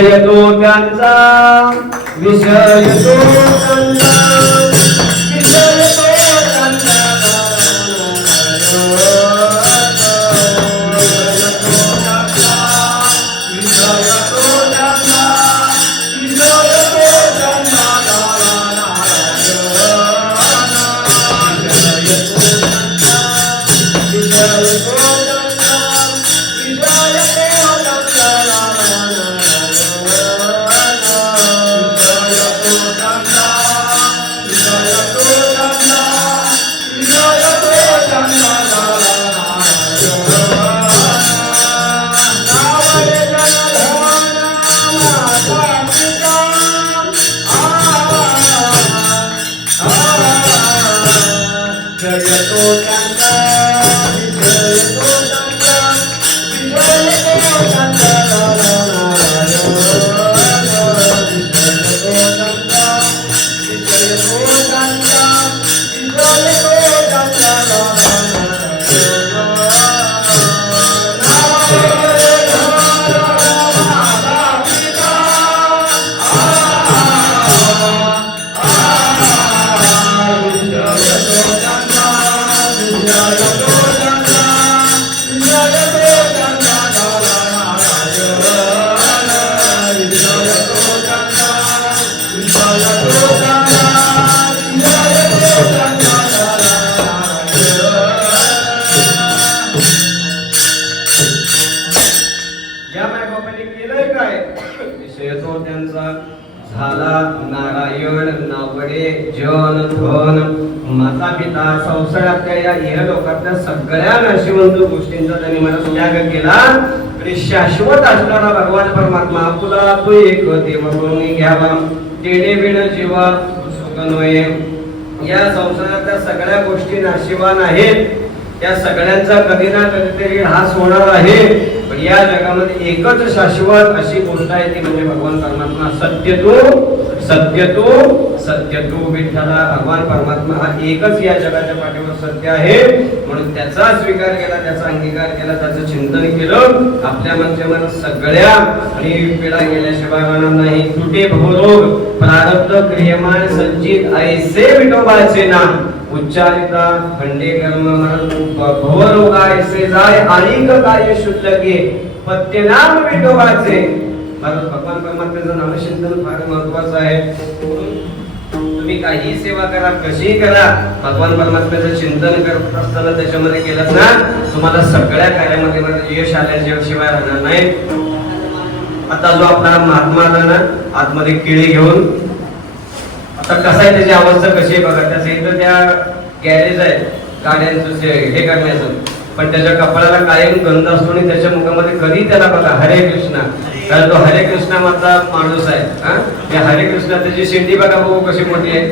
विषय तो त्यांचा विषय तो त्यांचा विषय तो त्यांचा झाला नारायण नावडे जन धन माता पिता संसारातल्या या इहलोकातल्या सगळ्या नशिवंत गोष्टींचा त्यांनी मला त्याग केला आणि शाश्वत असणारा भगवान परमात्मा आपला तो एक देव करून घ्यावा तेणे बिण जीवा सुख नये. या संसारातल्या सगळ्या गोष्टी नाशिवान आहेत, त्या सगळ्यांचा कधी ना कधीतरी ऱ्हास होणार आहे, पण या जगामध्ये एकच शाश्वत अशी गोष्ट आहे ती म्हणजे भगवान परमात्मा. सत्य तू विठ्ठला भगवान परमात्मा हा एकच या जगाच्या पाठीवर सत्य आहे. म्हणून त्याचा स्वीकार केला, त्याचा अंगीकार केला, त्याचं चिंतन केलं. आपल्या मनात सगळ्या आणि पिढा गेल्याशिवाय राहणार नाही. तुटे भवरोग प्रारब्ध क्रियमान संचित ऐसे विठोबाचे नाम उच्चारिता खंडे कर्म भवरोगा ऐसे जाय अनेक काय शुद्धके पत्य नाम विठोबाचे. भगवान परमात्म्याचं नामचिंतन फार महत्वाचं आहे. तुम्ही काही सेवा करा, कशी करा, भगवान परमात्म्याचं चिंतन करत असताना त्याच्यामध्ये केलं ना तुम्हाला सगळ्या कार्यामध्ये यश आल्याशिवाय राहणार नाही. आता जो आपला महात्मा आला ना आतमध्ये केळी घेऊन, आता कसं आहे त्याची अवस्था कशी आहे बघा. त्याचं इथं त्या गॅरेज आहे गाड्यांचं हे करण्याचं, पण त्याच्या कपाळाला कायम गंध असतो आणि त्याच्या मुखामध्ये कधी त्याला बघा हरे कृष्णा, कारण तो हरे कृष्णा मधला माणूस आहे. त्या हरे कृष्णा त्याची शेंडी बघा बघू कशी मोठी आहे.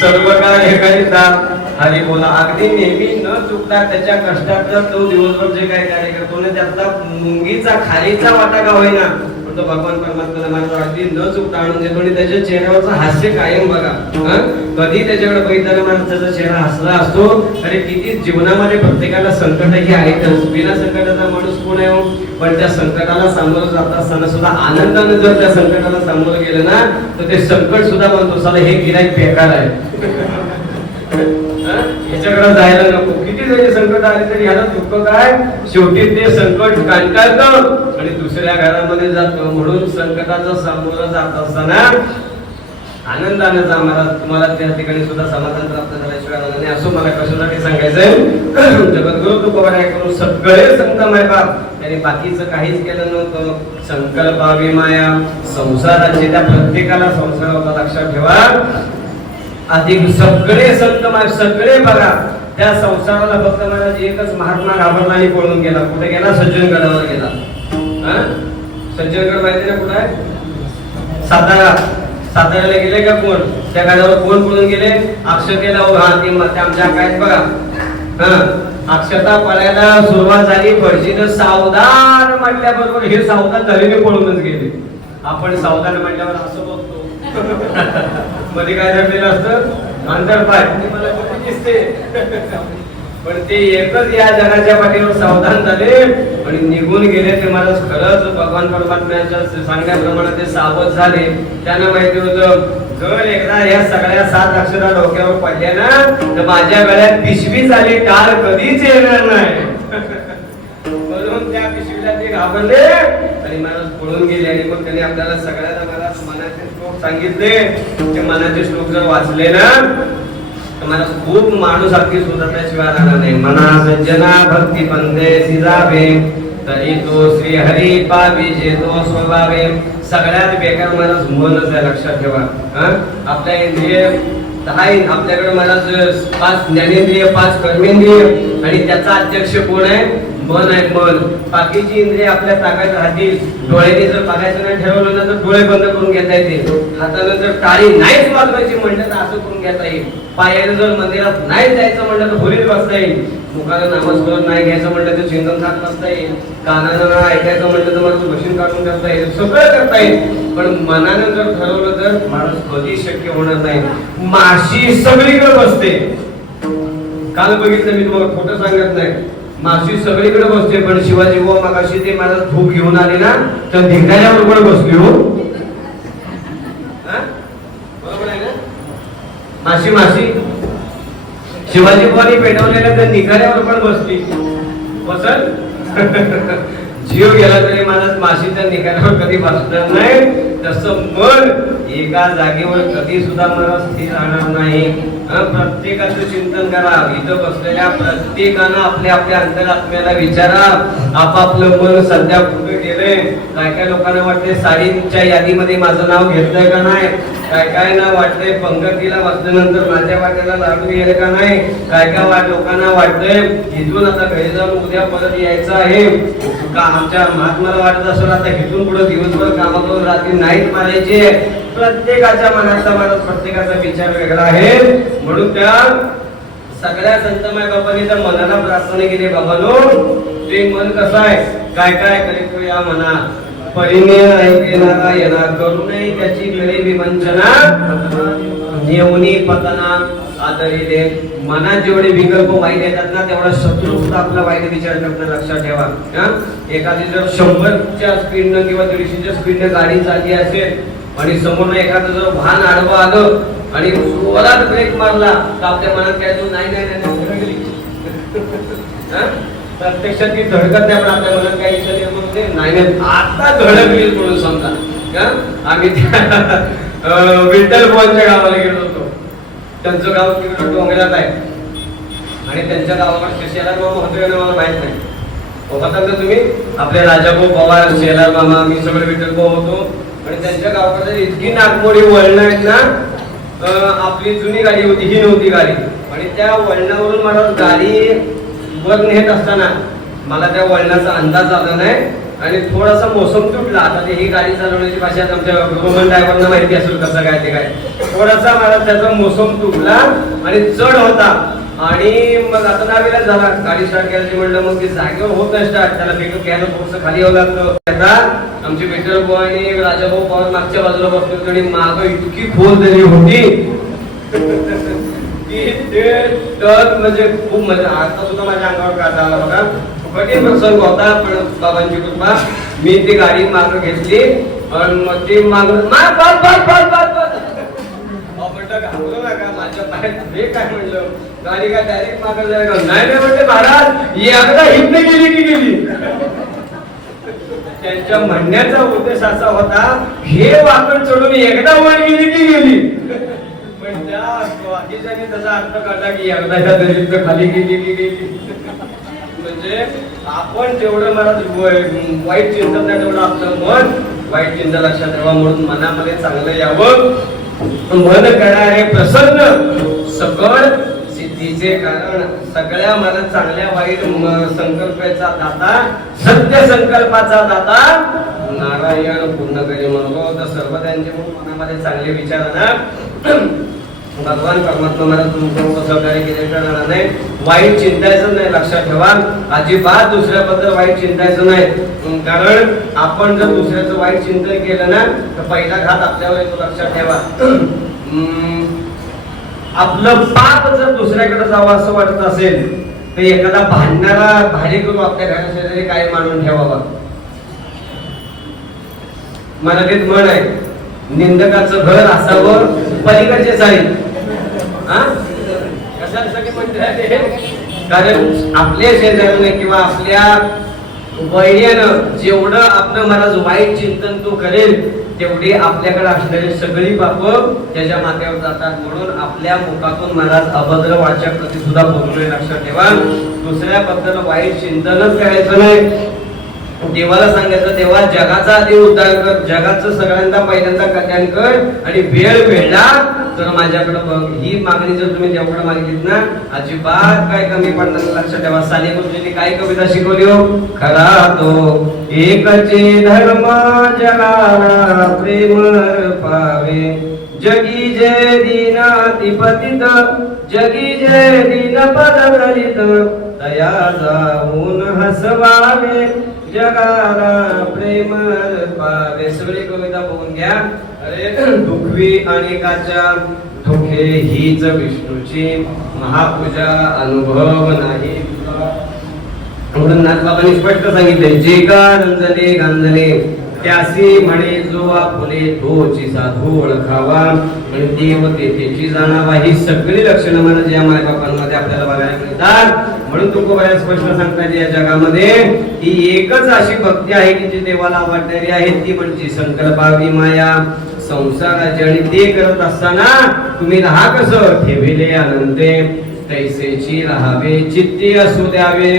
सर्व काळ हे करीता हरी बोला, अगदी नेहमी न चुकता त्याच्या कष्टात तो दिवसभर जे काही कार्य करतो ना त्यातला मुंगीचा खारीचा वाटा का होईना तो भगवान परमात्मा अगदी न चुकता आणून देतो आणि त्याच्या चेहऱ्यावरचं हास्य कायम बघा. कधी त्याच्याकडे बघितल्याने माणसाचा चेहरा हसला असतो. अरे किती जीवनामध्ये प्रत्येकाला संकटही आहेतच, बिना संकटाचा माणूस कोण आहे, पण त्या संकटाला सामोरं जात असताना सुद्धा आनंदाने जर त्या संकटाला सामोरं गेलं ना तर ते संकट सुद्धा म्हणतो साला हे गिऱ्हाईक बेकार आहे, ह्याच्याकडे जायला नको. किती जरी संकट आले तरी ह्याला दुःख काय, शेवटी ते संकट कंटाळतं आणि दुसऱ्या घरामध्ये जातो. म्हणून संकटाचा सामोरं जात असताना आनंदाने जा महाराज, तुम्हाला त्या ठिकाणी सुद्धा समाधान प्राप्त झाल्याशिवाय नाही. असं मला कशासाठी सांगायचंय, जगद्गुरु तुकोबाराय करून सगळे संतमय बाप त्यांनी बाकीचं काहीच केलं नव्हतं. संकल्पावी माया संसाराची त्या प्रत्येकाला संसार होता लक्षात ठेवा. अधिक सगळे संत सगळे बघा त्या संसाराला फक्त महाराज एकच महात्मा घाबरला आणि पळून गेला. कुठे गेला? सज्जनगडावर गेला. सज्जनगड माहिती ना कुठे आहे? साताऱ्याला गेले का कोण? त्या गडावर कोण पळून गेले? अक्षतेला आमच्या काय बघा अक्षता पडायला सुरुवात झाली. फळशीनं सावधान म्हटल्याबरोबर हे सावधान झालेले पळूनच गेले. आपण सावधान म्हटल्यावर असं बघतो मध्ये काय झालेलं असतं अंतरपाय मला कुठे दिसते पण ते एकच या जगाच्या पाठीवर सावधान झाले आणि निघून गेले. ते मला खरंच भगवान परमात्म्याच्या सांगण्याप्रमाणे ते सावध झाले. त्यांना माहिती होतं जर एकदा या सगळ्या 7 अक्षरा डोक्यावर पडल्या ना तर माझ्या गळ्यात पिशवी झाली टाळ कधीच येणार नाही. म्हणून त्या पिशवीला ते घाबरले आणि महाराज पळून गेले. आणि मग त्यांनी आपल्याला सगळ्यांना मला मनाचे श्लोक सांगितले. ते मनाचे श्लोक जर वाचले ना तर मला खूप माणूस अगदी सुधारल्याशिवाय राहणार नाही. मना सज्जना भक्ती पंथे सिजावे तरी तो श्री हरी पावी जेतो स्वभावे. सगळ्यात बेकार माणूस मनच आहे, लक्षात ठेवा. आपल्या इंद्रिय 10 आपल्याकडे मला 5 ज्ञानेंद्रिय 5 कर्मेंद्रिय आणि त्याचा अध्यक्ष कोण आहे? मन आहे. मन. बाकीची इंद्रिय आपल्या ताब्यात राहतील. डोळ्याने जर बघायचं नाही ठरवलं ना तर डोळे बंद करून घेता येते. हाताने जर टाळी नाहीच वाजवायची म्हटलं तर असं करून घेता येईल. पायाने जर मंदिरात नाही जायचं म्हटलं तर खोलीत बसता येईल. मुखाला नामस्मरण नाही घ्यायचं म्हटलं तर चिंतन खात बसता येईल. कानानं नाही ऐकायचं म्हटलं तर मला बशीन काढून करता येईल. सगळं करता येईल. पण मनानं जर ठरवलं तर माणूस कधी शक्य होणार नाही. माशी सगळीकडे बसते. काल बघितलं मी, तुम्हाला खोटं सांगत नाही. माशी सगळीकडे बसते पण शिवाजी बुवा मगाशी ते मला धूप घेऊन आले ना तर धिंगाण्यावर पण बसली हो. बरोबर आहे ना? माशी माशी शिवाजी बुवानी पेटवलेल्या त्या निघाल्यावर पण बसली. बसल जीव गेला तरी मला माशीच्या निघाल्यावर कधी बसणार नाही. तसं मन एका जागेवर कधी सुद्धा मला स्थिर राहणार नाही. प्रत्येकाचं चिंतन करा. इथं बसलेल्या प्रत्येकानं आपल्या आपल्या अंतरात्म्याला विचारा आपापलं मन सध्या कुठे गेलंय. काय काय लोकांना वाटतंय साडींच्या यादीमध्ये माझं नाव घेतलंय का नाही. काय काय ना वाटतंय पंगतीला बसल्यानंतर माझ्या वाट्याला लाडू गेले का नाही. काय काय लोकांना वाटतंय इथून आता घरी जाऊन उद्या परत यायचं आहे का. आमच्या महात्माला वाटत असेल आता इथून पुढे दिवसभर कामं करून रात्री नाहीच मारायचे. प्रत्येकाच्या मनातला माणूस प्रत्येकाचा विचार वेगळा आहे. म्हणून त्या सगळ्या संतमाय बाबांनी त्या मनाला प्रार्थना केली. बाबांनो ते मन कसं आहे. काय काय करीतो या मना परिणे ऐकेनारा येणार करू नये त्याची गळे विवंचना नेवनी पतना आदरिले. मनात जेवढे विकल्प वाईट येतात ना तेवढा शत्रू सुद्धा आपला वाईट विचार करतात. लक्षात ठेवा. एखादी जर 100च्या स्पीडनं किंवा 150च्या स्पीडनं गाडी चालली असेल आणि समोरनं एखादं जर वाहन आडवं आलं आणि जोरात ब्रेक मारला तर आपल्या मनात काय तो नाही नाही नाही प्रत्यक्षात ती धडकत नाही. पण आपल्या मनात काही इच्छा निर्माण होते नाही नाही आता धडकली म्हणून समजा. आम्ही त्या विठ्ठल बुवांच्या गावाला गेलो होतो. त्यांचं गाव तिकडे डोंगरात आहे आणि त्यांच्या गावाकडे शेलार मामा होते ना मला माहित नाही. होता तर तुम्ही आपले राजाभाऊ पवार शेलार मामा मी सगळे विठ्ठल भाऊ होतो. आणि त्यांच्या गावाकडे इतकी नागमोडी वळणं आहेत ना. आपली जुनी गाडी होती ही नव्हती गाडी आणि त्या वळणावरून मला गाडी वर नेत असताना मला त्या वळणाचा अंदाज आला नाही आणि थोडासा मोसम तुटला. आता ते ही गाडी चालवण्याची भाषा आमच्या गृहमन ड्रायव्हरना माहिती असेल कसं काय ते काय. थोडासा मला त्याचा मोसम तुटला आणि चढ होता आणि मग आता नावेला झाला. गाडी स्टार्ट करायची म्हणलं मग ते जागेवर होत नाही स्टार्ट. त्याला पिकअप घ्यायला थोडंसं खाली यावं लागतं. आता आमचे विठ्ठल बुवा आणि राजाभाऊ पवार मागच्या बाजूला बसलो आणि माग इतकी खोल झाली होती की ते टक म्हणजे खूप मजा. आता सुद्धा माझ्या अंगावर काटा आला बघा. कठीण प्रसंग होता पण बाबांची कृपा. मी ती गाडी माग घेतली आणि मग ती माग घाबरू नका माझ्या पायात हे काय म्हणलं गाडी काय डायरेक्ट मागे जायला नाही नाही म्हणते महाराज एकदा हिंद गेली की गेली. त्यांच्या म्हणण्याचा उद्देश असा होता हे वाकड चढून एकदा वर गेली की गेली. पण त्या बाकीच्याने त्याचा अर्थ काढला की एकदा दरीत खाली गेली की गेली. म्हणजे आपण जेवढं मला वाईट चिंतन नाही तेवढं आपलं मन वाईट चिंता लक्षात ठेवा. म्हणून मनामध्ये चांगलं यावं. मन करणारे प्रसन्न सकळ सिद्धीचे कारण. सगळ्या मनात चांगल्या वाईट संकल्पाचा दाता सत्य संकल्पाचा दाता नारायण पूर्ण करी म्हणतो. तर सर्व त्यांचे मनामध्ये चांगले विचार ना भगवान परमात्मा मला तुमचं सहकार्य केल्याशिवाय नाही. वाईट चिंतायचं नाही. लक्षात ठेवा अजिबात दुसऱ्याबद्दल वाईट चिंतायचं नाही. कारण आपण जर दुसऱ्याचं वाईट चिंतन केलं ना तर पहिला घात आपल्यावर येतो. लक्षात ठेवा. आपलं पाप जर दुसऱ्याकडे जावं असं वाटत असेल तर एखादा भांडणारा भाडेकरू आपल्या घराच्या शेजारी काय मानून ठेवावा. मराठीत म्हण आहे, निंदकाचं घर असावं पलीकडचे चाळी. कशासाठी म्हणते? कारण आपल्या शेजाऱ्याने किंवा आपल्या वैर्यानं जेवढं आपलं महाराज वाईट चिंतन तो करेल तेवढी आपल्याकडे असणारी सगळी पाप त्याच्या माथ्यावर जातात. म्हणून आपल्या मुखातून महाराज अभद्र वाचक प्रति सुद्धा बोलतोय, लक्षात ठेवा. दुसऱ्याबद्दल वाईट चिंतनच करायचं नाही. देवाला सांगायचं, देवा जगाचा आधी उद्धार कर, जगाचं सगळ्यांना पहिल्यांदा कल्याण कर, आणि वेळ मिळला तर माझ्याकडे बघ. ही मागणी जर तुम्ही देवाकडे मागितलीत ना, अजिबात काय कमी पडणार. लक्षात ठेवा. साने गुरुजींनी काय कविता शिकवली हो? खरा तो एकचे धर्म जगाला प्रेम पावे, जगी जय दीन तिपतित, जगी जय दीन पददलित, दया जाऊन हसवावे, जगाला प्रेम पावे. सगळी कविता बघून घ्या. अरे दुखवी अनेकाच्या दुखे हीच विष्णूची महापूजा अनुभव नाही. म्हणून नाथबाबांनी स्पष्ट सांगितले, जे का रंजले गांजले त्यासी म्हणे जो फुले तोची साधू ओळखावा, आणि देव तेथेची जाणावा. ही सगळी लक्षणं म्हणजे या मायबापांमध्ये आपल्याला बघायला मिळतात. म्हणून तुकोबाया स्पष्ट सांगतात, या जगामध्ये ही एकच अशी भक्ती आहे की जी देवाला आवडणारी आहे, ती म्हणजे संकल्पावी माया संसाराची. आणि ते करत असताना तुम्ही राहा कसं? ठेविले आनंदे तैसेची राहावे, चित्ती असू द्यावे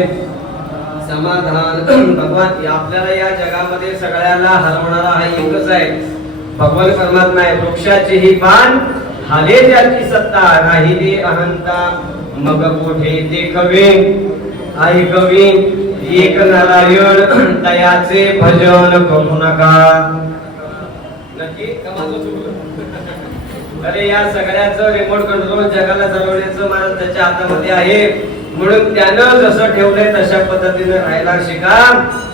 समाधान. भगवान आपल्याला या जगामध्ये सगळ्याला हरवणारा हा एकच आहे, भगवान परमात्मा आहे. वृक्षाची ही पान हाले ज्याची सत्ता, राहिली अहंता मग कोठे देखवे ऐकवे, एक नारायण तयाचे भजन करू नका. नक्की कमाल चुकलं. अरे या सगळ्याचं रिमोट कंट्रोल जगाला चालवण्याचं महाराज त्याच्या हातामध्ये आहे. म्हणून त्यानं जसं ठेवलंय तशा पद्धतीने राहायला शिका.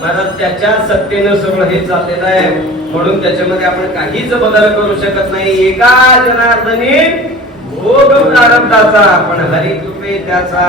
महाराज त्याच्या सत्तेनं सगळं हे चाललेलं आहे. म्हणून त्याच्यामध्ये आपण काहीच बदल करू शकत नाही. एका जनार्दनी भोग प्रारब्धाचा, पण हरी कृपे त्याचा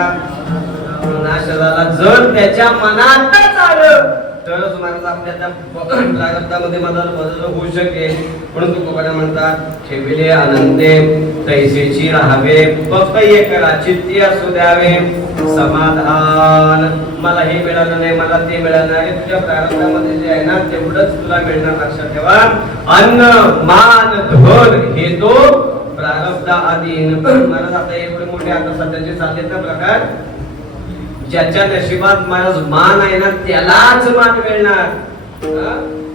नाश झाला. जर त्याच्या मनातच आलं तरच महाराज आपल्या त्या प्रारब्धामध्ये बदल होऊ शकेल. म्हणून तुकोबारा म्हणतात, ठेविले आनंदे तैसेची राहावे, फक्त एक करा चित्ती असू द्यावे समाधान. मला हे मिळालं नाही, मला ते मिळालं नाही, तुझ्या प्रारब्धामध्ये जे आहे ना तेवढंच तुला मिळणार. लक्षात ठेवा. अन्न मान धन हे तो प्रारब्ध अधीन. महाराज आता एवढे मोठे आता सध्याचे चाललेत ना प्रकार, ज्याच्या नशिबात महाराज मान आहे ना त्यालाच मान मिळणार.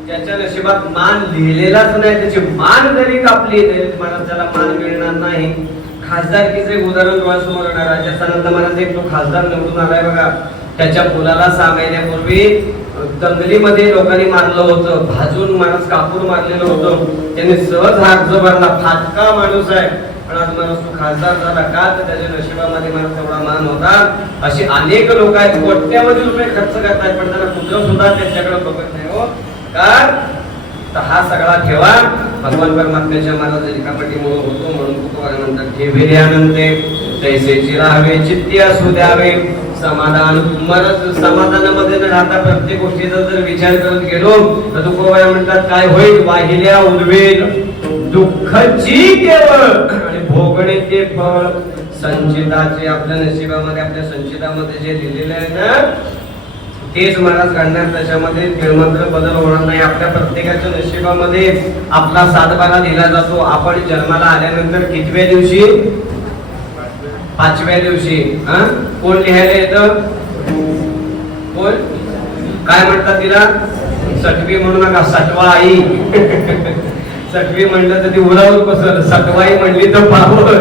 ज्याच्या नशिबात मान लिहिलेलाच नाही, त्याची मान जरी कापली तरी महाराज त्याला मान मिळणार नाही. खासदारकीचे एक उदाहरण डोळ्यासमोर येणार. राजस्थानातला महाराज एक तो खासदार निवडून आलाय बघा. त्याच्या मुलाला 6 महिन्यापूर्वी दंगलीमध्ये लोकांनी मारलं होतं, भाजून महाराज कापूर मारलेलं होतं. त्याने सहज हात भरला, फाटका माणूस आहे, पण आज माणूस तो खासदार झाला का? तर त्याच्या नशिबामध्ये मला तेवढा मान होता. अशी अनेक लोक आहेत, कोट्यावधी रुपये खर्च करतात, पण त्याला कुठं सुद्धा त्यांच्याकडे बघत नाही हो. तर हा सगळा ठेवा भगवान परमात्म्याच्या महाराज एकापटीमुळे होतो. म्हणून तुकोबारा म्हणतात, ठेविले आनंदे तैसेची राहावे, चित्ती असू द्यावे समाधान. महाराज समाधानामध्ये न राहता प्रत्येक गोष्टीचा जर विचार करत गेलो तर तुकोबारा म्हणतात, काय होईल? वाहिल्या उर्वेल दुःखाची केवळ, आणि भोगणे ते फळ संचिताचे. आपल्या नशिबामध्ये आपल्या संचितामध्ये जे लिहिलेले आहे ना तेच महाराज घडणार. त्याच्यामध्ये निर्मात्र बदल होणार नाही. आपल्या प्रत्येकाच्या नशिबामध्ये आपला सातबारा दिला जातो. आपण जन्माला आल्यानंतर कितव्या दिवशी? 5व्या दिवशी. कोण लिहायला येतं? कोण? काय म्हणतात तिला? सटवी म्हणू नका, सटवा आई. सटवी म्हणलं तर ती उरावर पसर, सटवाई म्हणली तर पावर.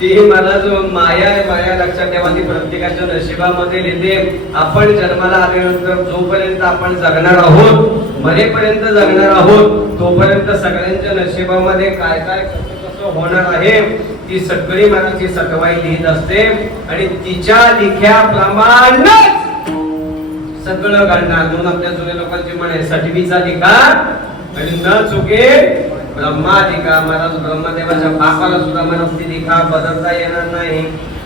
ती महाराज माया आहे. माया लक्षात ठेवा, ती प्रत्येकाच्या नशिबामध्ये लिहिते. आपण जन्माला आल्यानंतर जोपर्यंत आपण जगणार आहोत, मरेपर्यंत जगणार आहोत, तोपर्यंत सगळ्यांच्या नशिबामध्ये काय काय कसं कसं होणार आहे ती सगळी महाराज सटवाई लिहित असते. आणि तिच्या लिख्याप्रमाणे सगळं घडणार. म्हणून आपल्या जुन्या लोकांची म्हण आहे, सटवीचा लिखा आणि न चुके ब्रह्मादिका महाराज ब्रह्मदेवाच्या बापाला सुद्धा मनस्थितिका बदलता येणार नाही.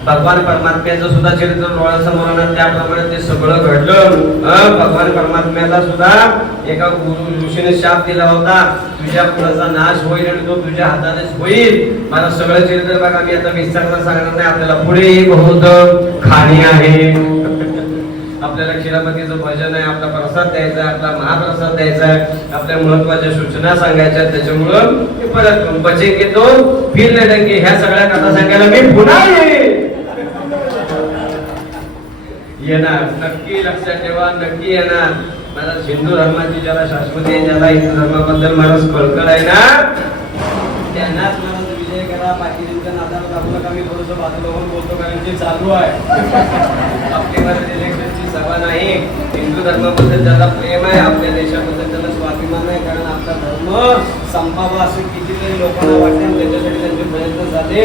भगवान परमात्म्याचं सुद्धा चरित्र डोळ्यासमोर आणत त्याप्रमाणे ते सगळं घडलं. भगवान परमात्म्याला सुद्धा एका गुरु ऋषीने शाप दिला होता, तुझ्या कुळाचा नाश होईल आणि तो तुझ्या हातानेच होईल. मला सगळं चरित्र बघा मी आता विस्ताराने सांगणार नाही आपल्याला. पुढे बहुत खाणी आहे. आपल्याला क्षीरापतीचं भजन आहे, आपला प्रसाद द्यायचा आहे, आपला महाप्रसाद द्यायचा आहे, आपल्या महत्वाच्या सूचना सांगायच्या. त्याच्यामुळं परत बचे के तो फिर लढंगे ह्या सगळ्या कथा सांगायला मी पुन्हा येणार. नक्की लक्षात ठेवा, नक्की येणार. मला हिंदू धर्माची ज्याला शाश्वती आहे, ज्याला हिंदू धर्माबद्दल मला कळकळ आहे ना, त्यांनाच मला विजय करा. बाकीच्या नादाला लागू नका. मी थोडंसं बाजूला होऊन बोलतो कारण ते चालू आहे. आपली इलेक्शनची सभा नाही. हिंदू धर्माबद्दल ज्याला प्रेम आहे, आपल्या देशाबद्दल त्याला स्वाभिमान आहे. कारण आपला धर्म संपावा असं कितीतरी लोकांना वाटते, त्याच्यासाठी त्यांचे प्रयत्न झाले.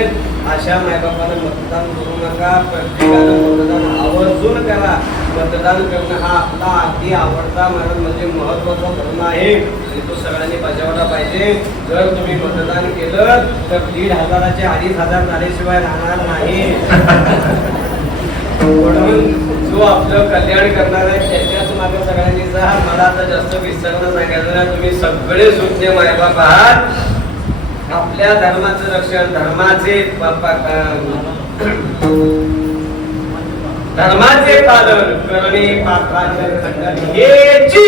अशा मायबापाला मतदान करू नका. प्रत्येकानं मतदान आवर्जून करा. मतदान करणं हा आपला अगदी आवडता म्हणजे महत्वाचा धर्म आहे आणि तो सगळ्यांनी बजावला पाहिजे. जर तुम्ही मतदान केलं तर 1,500चे 2,500 झाल्याशिवाय राहणार नाही. म्हणून जो आपलं कल्याण करणार आहे त्याच्याच मागे सगळ्यांनी जा. मला आता जास्त विस्तारानं सांगायचं नाही. तुम्ही सगळे सुज्ञ मायबाप आहात. आपल्या धर्माचं रक्षण, धर्माचे पालन करणे पापाचे खंडन हेची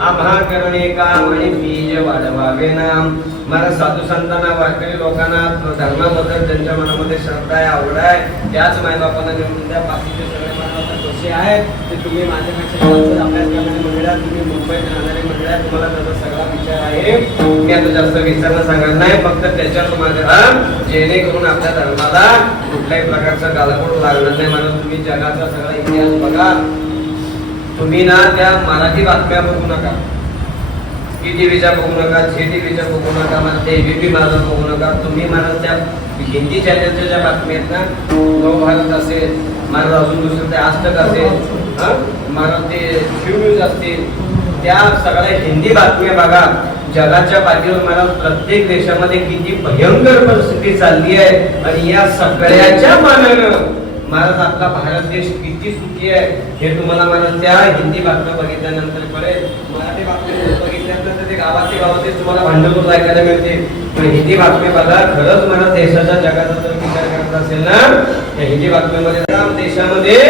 आम्हा करणे काम आणि बीज वाढवावे नाम. मला साधू संतांना वारकरी लोकांना धर्माबद्दल ज्यांच्या मनामध्ये श्रद्धा आहे, आवड आहे, त्याच मायबापांना निवडून द्या. बाकीचे सगळे मानवता कसे आहेत ते तुम्ही माझ्यापेक्षा जास्त अभ्यास करणारे मंडळात, तुम्ही मुंबईत राहणारे मंडळात, तुम्हाला त्याचा सगळा विचार आहे. मी आता जास्त विचारणं सांगत नाही. फक्त त्याच्यात माझ्या जेणेकरून आपल्या धर्माला कुठल्याही प्रकारचा गालबोट लागणार नाही. म्हणून तुम्ही जगाचा सगळा इतिहास बघा. तुम्ही ना त्या मराठी बातम्या बघू नका, टीव्हीच्या बघू नका, टीव्हीच्या बघू नका, मला एबीपी माझा बघू नका. तुम्ही मला त्या हिंदी चॅनलच्या ज्या बातम्या आहेत ना, नवभारत असेल, मला अजून दुसरं ते आजतक असेल, मला ते क्यू न्यूज असतील, त्या सगळ्या हिंदी बातम्या बघा. जगाच्या पाठीवर मला प्रत्येक देशामध्ये किती भयंकर परिस्थिती चालली आहे आणि या सगळ्याच्या मानानं महाराज आपला भारत देश किती सुखी आहे हे तुम्हाला मला त्या हिंदी बातम्या बघितल्यानंतर कळेल. मराठी बातम्या बघितल्यानंतर ते गावाचे तुम्हाला भांडवल ऐकायला मिळते. पण हिंदी बातम्या बघा. खरंच मला देशाच्या जगाचा जर विचार करत असेल ना, या हिंदी बातम्यामध्ये देशामध्ये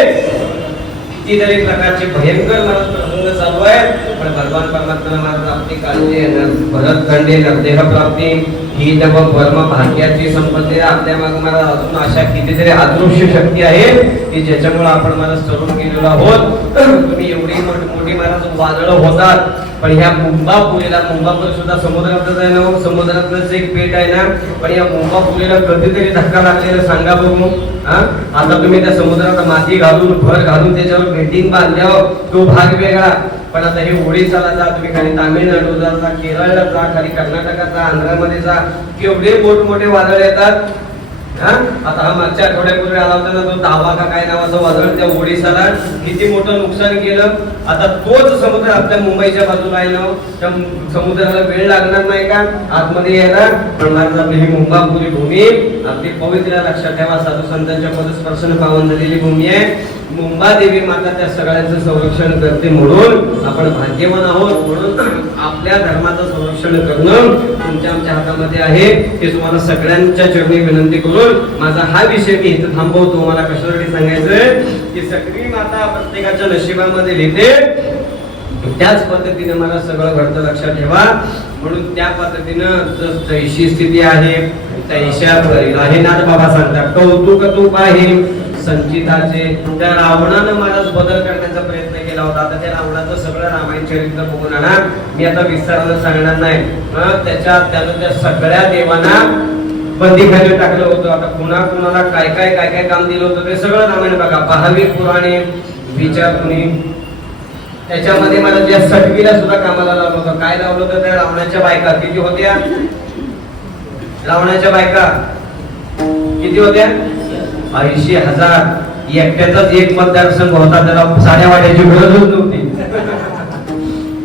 कितीतरी प्रकारचे भयंकर मला प्रसंग चालू आहे. पण भगवान परमात्मा मला आपली काळजी आहे. भरतखंडे देह प्राप्ती ही नव वर्म भाग्याची संपत्ती. आपल्या मागे मला अजून अशा कितीतरी अदृश्य शक्ती आहे की ज्याच्यामुळे आपण मला सरून गेलेलो आहोत. तुम्ही एवढी मोठी महाराज वादळ होतात, पण ह्या मुंबापूर सुद्धा समुद्रातच आहे ना, समुद्रातच एक पेट आहे ना. पण या मुंबापुरीला कधीतरी धक्का लागलेला सांगा बघू. आता तुम्ही त्या समुद्रात माती घालून भर घालून त्याच्यावर भेटिंग बांधल्यावर तो भाग वेगळा. पण आता हे ओडिसाला जा, तुम्ही खाली तामिळनाडूला जा, केरळला जा, खाली कर्नाटकात जा, आंध्रामध्ये जा, केवढे मोठमोठे वादळ येतात. आता हा मागच्या आठवड्यापूर्वी आला होता ना तो दावा का काय नावाचं वादळ, त्या ओडिसाला किती मोठं नुकसान केलं. आता तोच समुद्र आपल्या मुंबईच्या बाजूला आहे ना, त्या समुद्राला वेळ लागणार नाही का आतमध्ये यायला. पण महाराज आपली ही मुंबापुरी भूमी आपली पवित्र, लक्षात ठेवा, साधू संतांच्या पदस्पर्शाने पावन झालेली भूमी आहे. मुंबा देवी माता त्या सगळ्यांचं संरक्षण करते म्हणून आपण भाग्यवान आहोत. म्हणून आपल्या धर्माचं संरक्षण करणं तुमच्या आमच्या हातामध्ये आहे. ते तुम्हाला सगळ्यांच्या चरणी विनंती करून माझा हा विषय मी इथं थांबवतो. मला कशासाठी सांगायचंय की सगळी माता प्रत्येकाच्या नशिबामध्ये लिहिते, त्याच पद्धतीने मला सगळं घडतं, लक्षात ठेवा. म्हणून त्या पद्धतीनं जैशी स्थिती आहे तैशा आहे ना बाबा सांगतात. कौतुक तूप आहे संचिताचे. त्या रावणानं महाराज बदल करण्याचा प्रयत्न केला होता. आता त्या रावणाचं सगळं रामायण चरित्र बघून आणा. मी आता विस्तारानं सांगणार नाही. त्यानं त्या सगळ्या देवांना बंदीखाली टाकलं होतं. आता कुणाला काय काम दिलं होतं ते सगळं रामायण बघा. पहावी पुराणे विचार कुणी. त्याच्यामध्ये मला ज्या सटवीला सुद्धा कामाला लावलं होतं. काय लावलं होतं? त्या रावणाच्या बायका किती होत्या? रावणाच्या बायका किती होत्या? 80,000. एकट्याचाच एक मतदारसंघ होता, त्याला साड्या वाटायची गरजच नव्हती.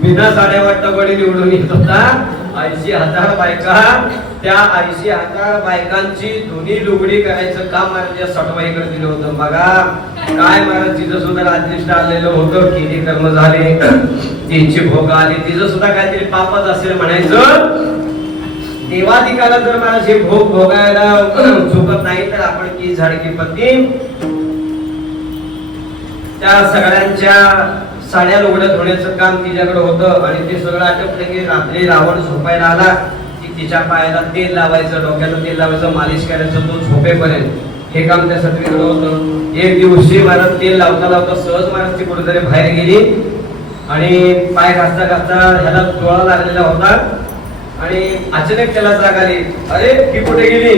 बिना साड्या वाटता गडी निवडून येत होता. 80,000 बायका, त्या 80,000 बायकांची दोन्ही लुगडी करायचं काम महाराज सटवाईकडे दिलं होतं. बघा काय महाराज, तिचं सुद्धा रात्रीष्ट आलेलं होतं, किती कर्म झाले, तिची भोग आली, तिचं सुद्धा काहीतरी पापच असेल म्हणायचं. देवाधिकाला जर महाराज हे भोग भोगायला चुकत नाही तर आपण की झाडकी पत्ती त्या सगळ्यांच्या साड्या लुगड्या धुण्याचं काम तिच्याकडे होतं. आणि ते सगळं आटपलं की रात्री रावण झोपायला आला की तिच्या पायाला तेल लावायचं, डोक्याला तेल लावायचं, मालिश करायचं तो झोपेपर्यंत, हे काम त्या सत्रीकडे होतं. एक दिवशी महाराज तेल लावता लावता सहज महाराज ती कुठेतरी बाहेर गेली आणि पाय घासता घासता ह्याला डोळा लागलेला होता आणि अचानक त्याला जाग आली, अरे ही कुठे गेली.